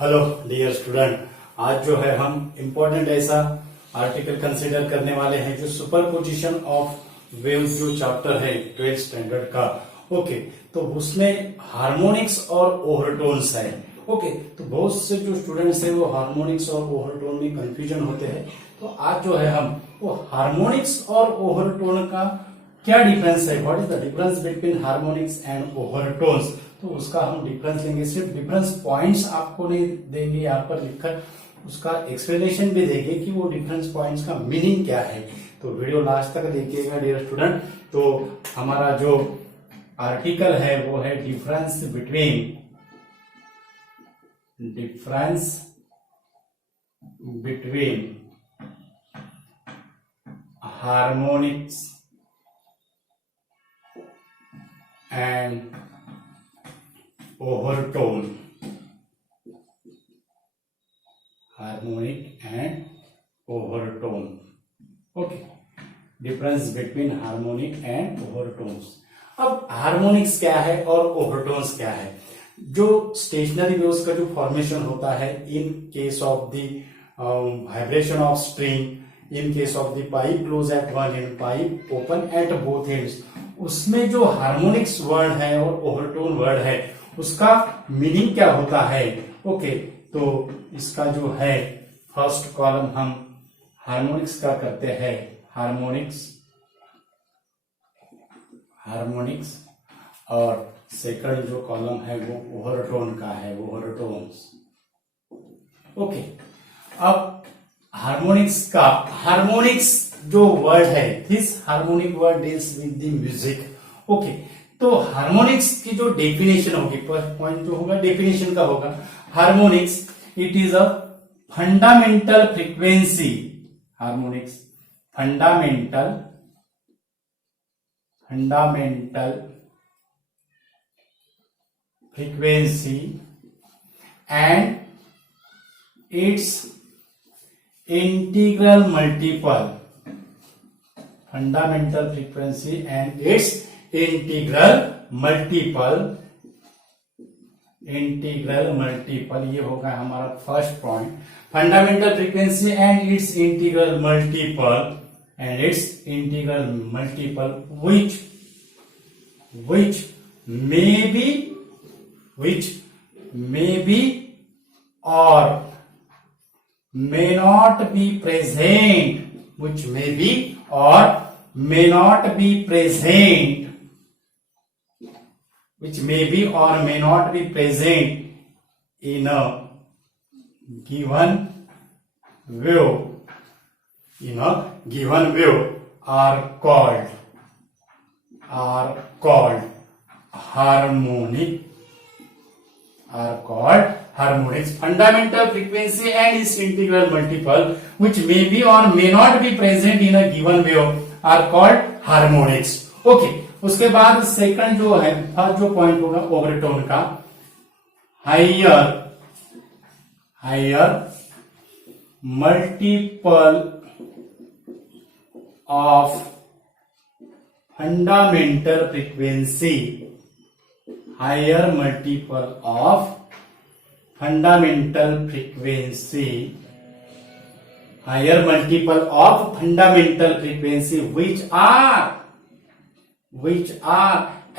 Hello dear student, आज जो है हम इम्पोर्टेंट ऐसा आर्टिकल कंसीडर करने वाले हैं जो सुपरपोजिशन ऑफ वेव्स जो चैप्टर है 12th स्टैंडर्ड का। ओके, तो उसमें हार्मोनिक्स और ओवरटोन्स है। ओके, तो बहुत से जो स्टूडेंट्स हैं वो हार्मोनिक्स और ओवरटोन में कंफ्यूजन होते हैं। तो आज जो है हम वो हार्मोनिक्स और ओवरटोन का क्या डिफरेंस है, what is the difference between harmonics and overtones, तो उसका हम डिफरेंस लेंगे। सिर्फ डिफरेंस पॉइंट्स आपको नहीं देंगे यहाँ पर लिखकर, उसका एक्सप्लेनेशन भी देंगे कि वो डिफरेंस पॉइंट्स का मीनिंग क्या है। तो वीडियो लास्ट तक देखिएगा डियर स्टूडेंट। तो हमारा जो आर्टिकल है वो है difference between harmonics and overtone. Harmonic and overtone. Okay, difference between harmonic and overtones. अब हार्मोनिक्स क्या है और ओवरटोन्स क्या है? जो स्टेशनरी वेव्स का जो फॉर्मेशन होता है इन case of the vibration of string, in case of the pipe close at one and pipe open at both ends, उसमें जो हार्मोनिक्स वर्ड है और ओवरटोन वर्ड है उसका मीनिंग क्या होता है। ओके, तो इसका जो है फर्स्ट कॉलम हम हार्मोनिक्स का करते हैं, हार्मोनिक्स, और सेकंड जो कॉलम है वो ओवरटोन का है, ओवरटोन्स। ओके, अब हार्मोनिक्स जो वर्ड है, this harmonic word deals with the music. Okay, तो हार्मोनिक्स की जो डेफिनेशन होगी, फर्स्ट पॉइंट जो होगा डेफिनेशन का होगा, harmonics it is a fundamental frequency. Harmonics fundamental frequency and it's integral multiple. Fundamental frequency and it's integral multiple, ये होगा हमारा first point. Fundamental frequency and it's integral multiple which may be or may not be present, which may be or may not be present, which may be or may not be present in a given wave, are called harmonics. Fundamental frequency and its integral multiple which may be or may not be present in a given wave are called harmonics. Okay, उसके बाद second जो है, first जो point होगा overtone का, higher multiple of fundamental frequency, higher multiple of fundamental frequency which are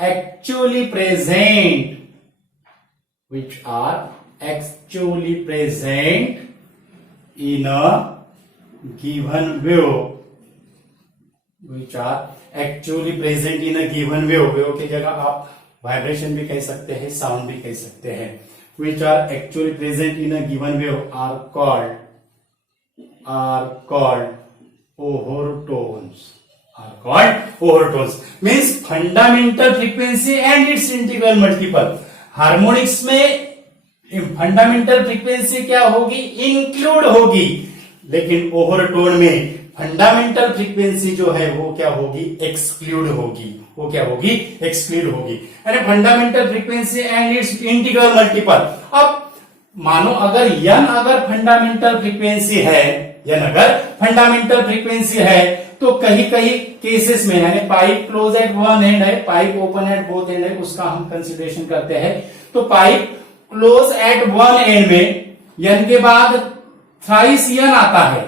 actually present in a given wave, wave की जगह आप वाइब्रेशन भी कह सकते हैं, साउंड भी कह सकते हैं, which are actually present in a given wave are called overtones. Means fundamental frequency and its integral multiple. Harmonics में फंडामेंटल फ्रीक्वेंसी क्या होगी? इंक्लूड होगी, लेकिन ओवरटोन में फंडामेंटल फ्रीक्वेंसी जो है वो क्या होगी? एक्सक्लूड होगी। यानी fundamental frequency and it's integral multiple. अब मानो अगर अगर फंडामेंटल फ्रीक्वेंसी है तो कहीं केसेस में, यानी pipe close at one end है, pipe open at both end है, उसका हम कंसिडरेशन करते हैं। तो pipe close at one end में यन के बाद थ्राइस यन आता है,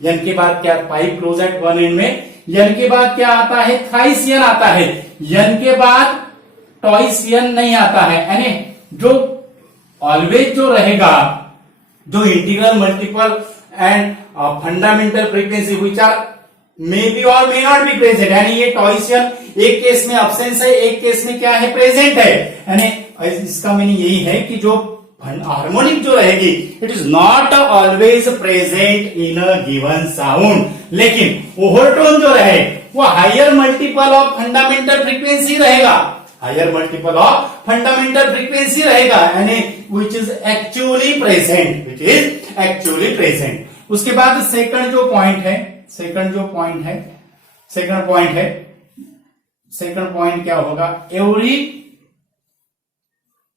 यन के बाद क्या, pipe close at one end में यन के बाद क्या आता है, थ्राइस यन आता है, यन के बाद ट्वाइस यन नहीं आता है, यानी जो ऑलवेज जो रहेगा, जो integral multiple and fundamental frequency which are may be और मे नॉट बी प्रेजेंट, यानी ये ट्वाइस यन एक केस में अब्सेंस है, एक केस में क्या है, प्रेजेंट है, यानी इसका मीनिंग यही है कि जो हार्मोनिक जो रहेगी it is not always present in a given sound, लेकिन ओवरटोन जो रहे वो higher multiple of fundamental frequency रहेगा, higher multiple of fundamental frequency रहेगा, यानी which is actually present, which is actually present. उसके बाद सेकंड जो पॉइंट है, सेकंड पॉइंट क्या होगा,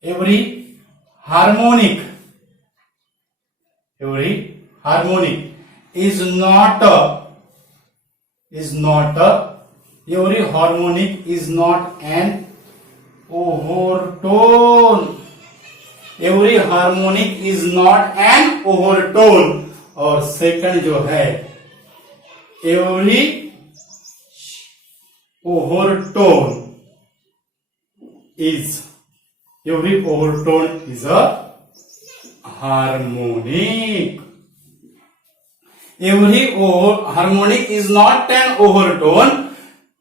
every harmonic is not every harmonic is not an overtone, every harmonic is not an overtone। और second जो है, every overtone is a harmonic, every harmonic is not an overtone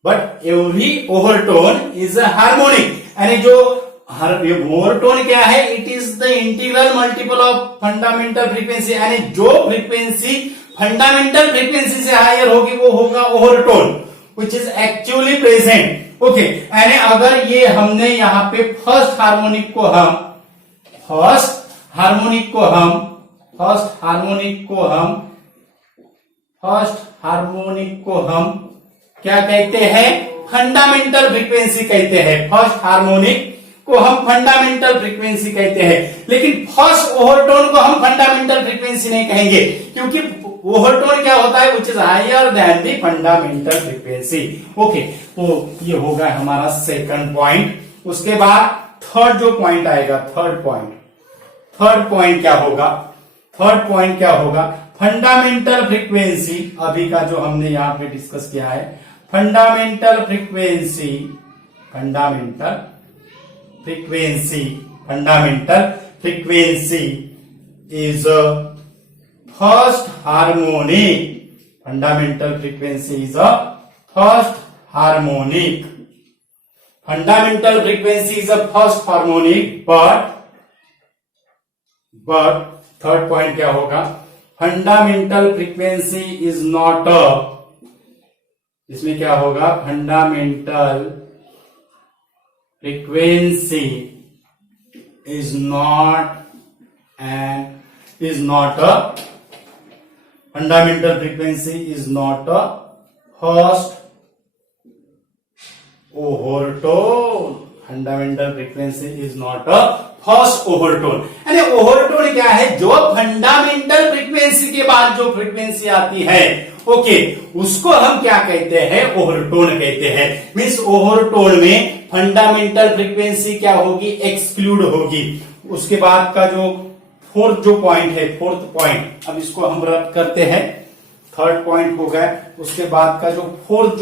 but every overtone is a harmonic, यानी जो overtone क्या है, it is the integral multiple of fundamental frequency, यानी जो frequency fundamental frequency से हायर होगी वो होगा overtone which is actually present. Okay, यानी अगर ये हमने यहाँ पे फर्स्ट हार्मोनिक को हम क्या कहते हैं, फंडामेंटल फ्रीक्वेंसी कहते हैं, फर्स्ट हार्मोनिक को हम फंडामेंटल फ्रीक्वेंसी कहते हैं, लेकिन फर्स्ट ओवरटोन को हम फंडामेंटल फ्रीक्वेंसी नहीं कहेंगे, क्योंकि ओवरटोन क्या होता है, which is higher than the fundamental frequency. Okay, तो ये होगा हमारा सेकंड पॉइंट। उसके बाद थर्ड जो पॉइंट आएगा, थर्ड पॉइंट क्या होगा, फंडामेंटल फ्रीक्वेंसी, अभी का जो हमने यहां पे डिस्कस किया है, fundamental frequency is a first harmonic, fundamental frequency is a first harmonic, fundamental frequency is a first harmonic, but third point क्या होगा, fundamental frequency is not a, इसमें क्या होगा, fundamental frequency is not a fundamental frequency is not a first overtone, fundamental frequency is not a first overtone, यानी overtone क्या है, जो fundamental frequency के बाद जो फ्रीक्वेंसी आती है, ओके, उसको हम क्या कहते हैं, ओवरटोन कहते हैं। मीन्स ओवरटोन में फंडामेंटल फ्रीक्वेंसी क्या होगी, एक्सक्लूड होगी। उसके बाद का जो फोर्थ पॉइंट, अब इसको हम रद्द करते हैं, थर्ड पॉइंट हो गया। उसके बाद का जो फोर्थ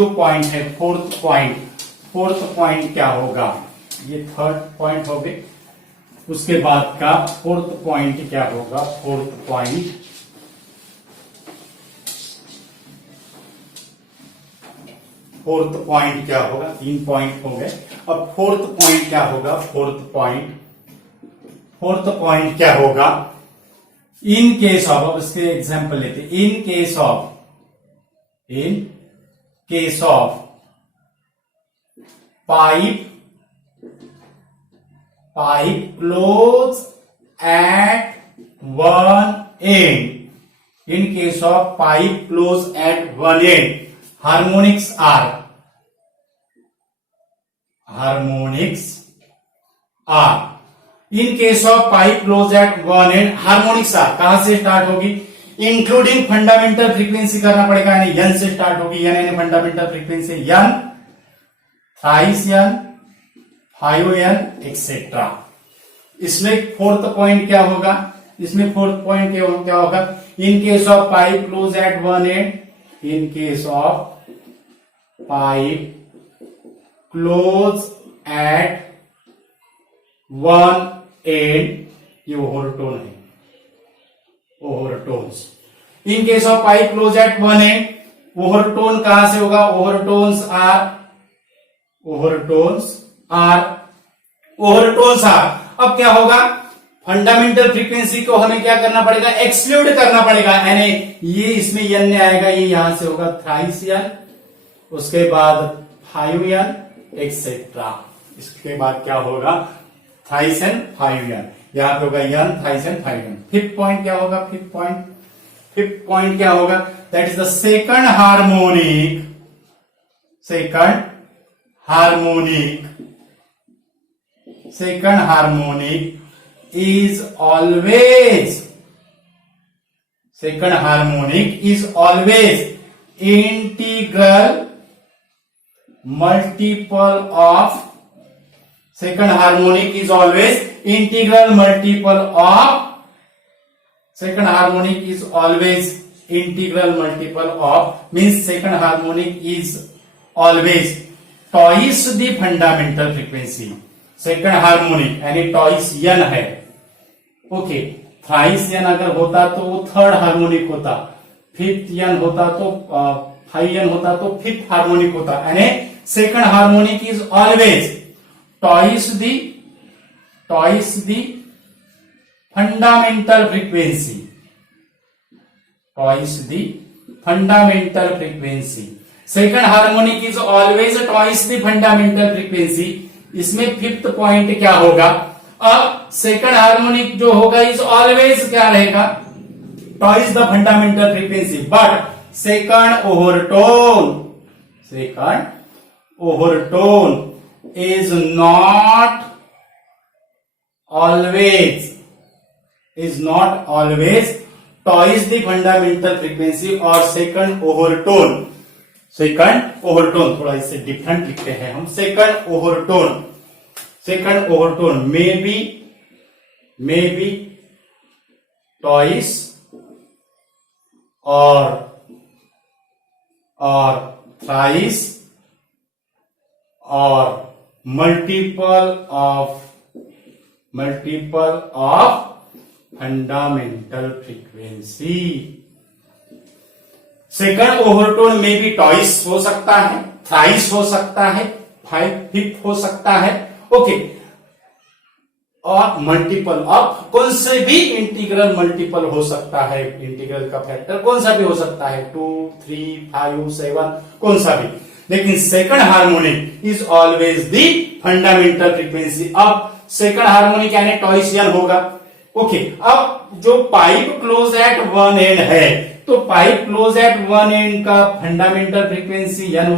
पॉइंट क्या होगा, ये थर्ड पॉइंट हो गए। उसके बाद का फोर्थ पॉइंट क्या होगा, फोर्थ पॉइंट क्या होगा, 3 पॉइंट हो गए। अब फोर्थ पॉइंट क्या होगा, फोर्थ पॉइंट क्या होगा, इन केस ऑफ, अब इसके एग्जांपल लेते हैं, इन case of pipe close at one end, in case of pipe close at one end, harmonics are in case of pipe close at one end, harmonics are कहां से start होगी, including fundamental frequency करना पड़ेगा, यानी यन से start होगी, यानी fundamental frequency n, thrice n, 5 n etcetera. इसमें फोर्थ पॉइंट क्या होगा, इसमें फोर्थ पॉइंट क्या होगा, in case of pipe close at one end, in case of pipe close at one end, ये ओवरटोन है, overtones. In case of pipe close at one end, overtone कहां से होगा, overtones are, overtones are, overtones are. अब क्या होगा, fundamental frequency को हमें क्या करना पड़ेगा, एक्सक्लूड करना पड़ेगा, यानी ये इसमें यन नहीं आएगा, ये यहां से होगा थ्राइस यन, उसके बाद 5 यन एक्सेट्रा, इसके बाद क्या होगा, थ्राइस एंड 5 यन, यहां पे होगा n, thrice and 5 n. Fifth point क्या होगा, फिफ्थ पॉइंट क्या होगा, that is the second harmonic, second harmonic, second harmonic is always, second harmonic is always integral multiple of, second harmonic is always integral multiple of, second harmonic is always integral multiple of, means second harmonic is always twice the fundamental frequency, second harmonic यानी toys यन है, okay. Thrice यन अगर होता तो वो third harmonic होता, fifth यन होता तो 5 यन होता तो फिफ्थ हार्मोनिक होता, यानी second harmonic is always twice the fundamental frequency, twice the fundamental frequency, second harmonic is always twice the fundamental frequency. इसमें फिफ्थ पॉइंट क्या होगा, अब सेकंड हार्मोनिक जो होगा इज ऑलवेज क्या रहेगा, twice the fundamental frequency, but second overtone is not always twice the fundamental frequency, और second overtone थोड़ा इससे डिफरेंट लिखते हैं हम, second overtone may be twice और थ्राइस और multiple of fundamental frequency. Second overtone में भी टॉइस हो सकता है, थ्राइस हो सकता है, 5 हो सकता है, ओके, और मल्टीपल ऑफ कौन से भी इंटीग्रल मल्टीपल हो सकता है, इंटीग्रल का फैक्टर कौन सा भी हो सकता है, 2, 3, 5, 7, कौन सा भी, लेकिन second harmonic is always the fundamental frequency. अब सेकंड हार्मोनिक यानी टॉइस यन होगा, ओके। अब जो pipe close at one end है, तो pipe close at one and का फंडामेंटल फ्रीक्वेंसी यन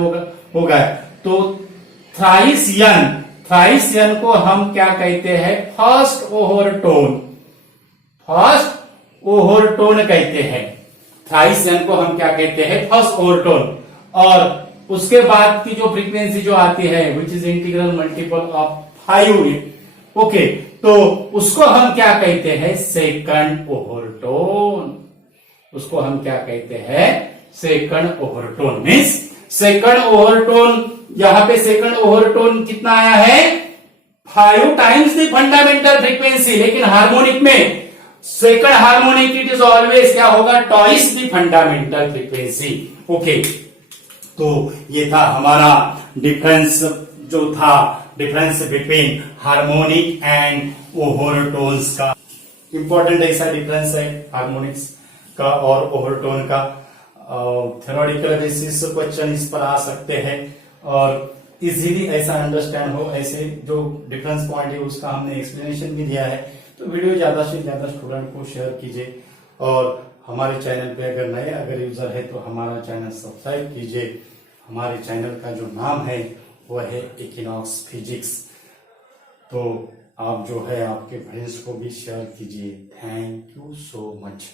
होगा, तो थ्राइस यन को हम क्या कहते हैं, फर्स्ट ओवरटोन कहते हैं, थ्राइस यन को हम क्या कहते हैं, फर्स्ट ओवरटोन, और उसके बाद की जो फ्रीक्वेंसी जो आती है which is integral multiple of 5, okay, तो उसको हम क्या कहते हैं, सेकंड ओवरटोन, उसको हम क्या कहते हैं, second overtone. Means second overtone, यहां पे सेकंड ओवरटोन कितना आया है, 5 टाइम्स द फंडामेंटल फ्रीक्वेंसी, लेकिन हार्मोनिक में second harmonic it is always क्या होगा, twice the fundamental frequency, okay. तो ये था हमारा डिफरेंस, जो था difference between harmonic and overtones का। इंपॉर्टेंट ऐसा डिफरेंस है हार्मोनिक्स का और ओवरटोन का। थ्योरेटिकल बेसिस क्वेश्चन इस पर आ सकते हैं और इजीली ऐसा अंडरस्टैंड हो, ऐसे जो डिफरेंस पॉइंट है उसका हमने एक्सप्लेनेशन भी दिया है। तो वीडियो ज्यादा से ज्यादा स्टूडेंट को शेयर कीजिए और हमारे चैनल पे अगर यूजर है तो हमारा चैनल सब्सक्राइब कीजिए। हमारे चैनल का जो नाम है वो है इक्विनॉक्स फिजिक्स। तो आप जो है आपके फ्रेंड्स को भी शेयर कीजिए। Thank you so much.